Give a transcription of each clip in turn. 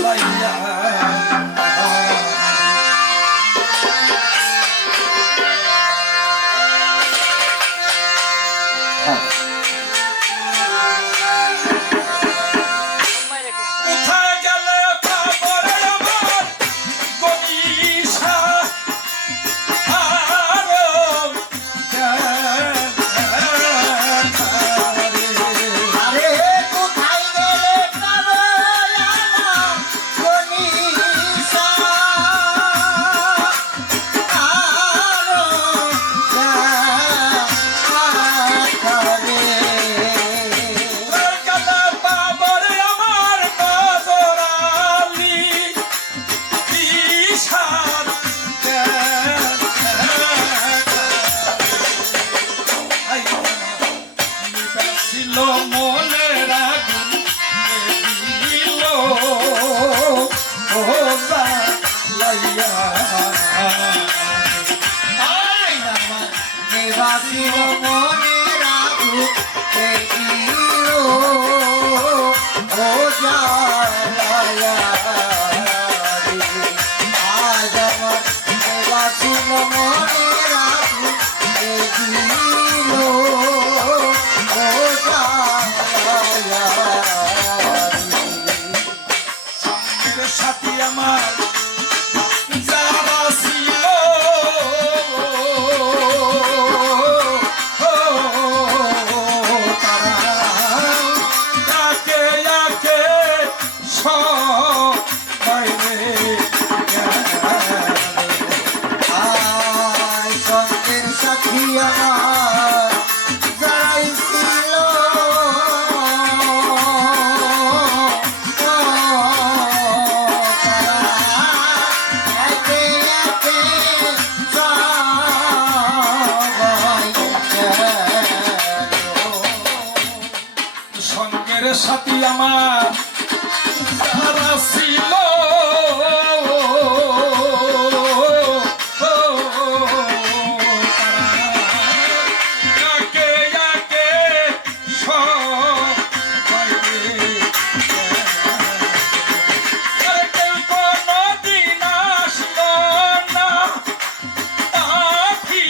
লাইয়া সাথী আমার যারা ছিল তারা ডাকে ডাকে সবাই সঙ্গের সাথী আমার যারাই ছিল সাথী আমার যারা ছিল ডাকে ডাকে সবাই কেউ কোনদিন আসলো না আফি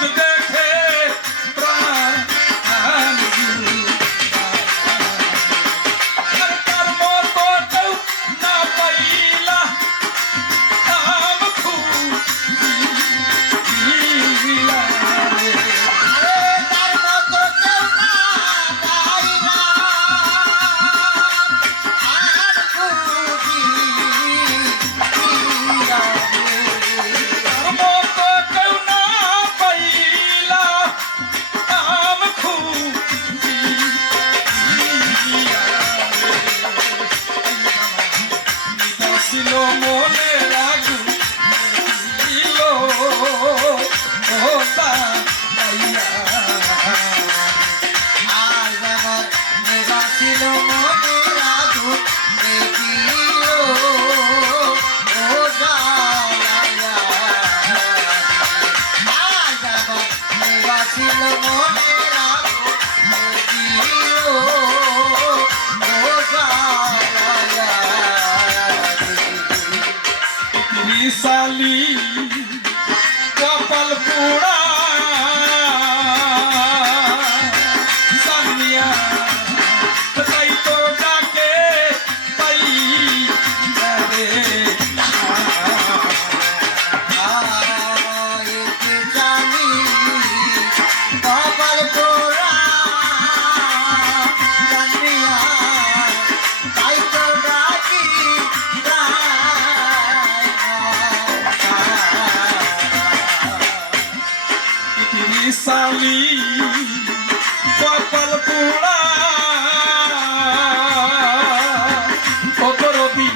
the day. মনের আগুন দিল ও জ্বালা ত্রিশালি কপাল পোড়া সামিয়া তাই তো ডাকে তাই রে আইতে জানি কপাল পোড়া জানিয়া তাই তো ডাকি ত্রিশালি কপাল পোড়া অগরবি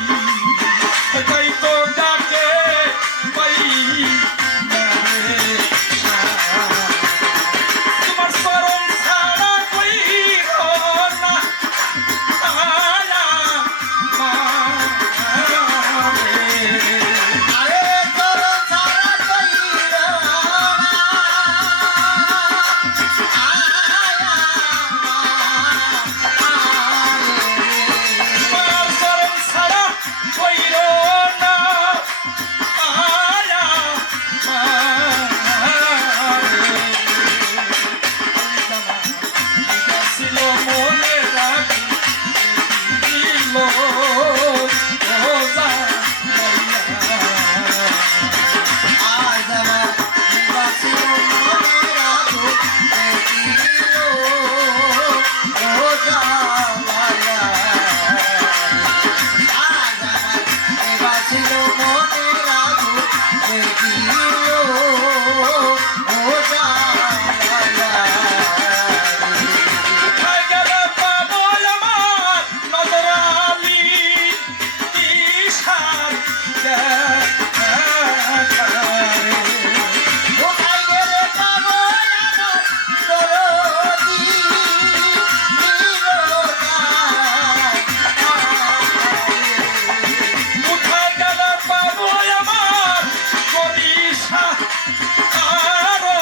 তাই তো ডাকে পাই তোমার চরণ ছাড়া কইর না আয়া আরে তোর ছাড়া কইরা তোমার চরণ ছাড়া কইর না আয়া ছিল মনে রাখি দিল রোজা আজ আমার বাসির মনের আগুন দিল ও জ্বালা আজ আমার বাসির মনের আগুন দিল ও জ্বালা কোথায় গেলে পাবো আমার নজরালি ঈশান দেখারে কোথায় গেলে পাবো আমার দরদি কোথায় গেলে পাবো আমার বরিশা আরো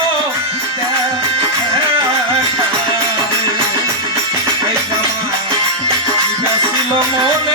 দেখারে এই জামা ছিল মনে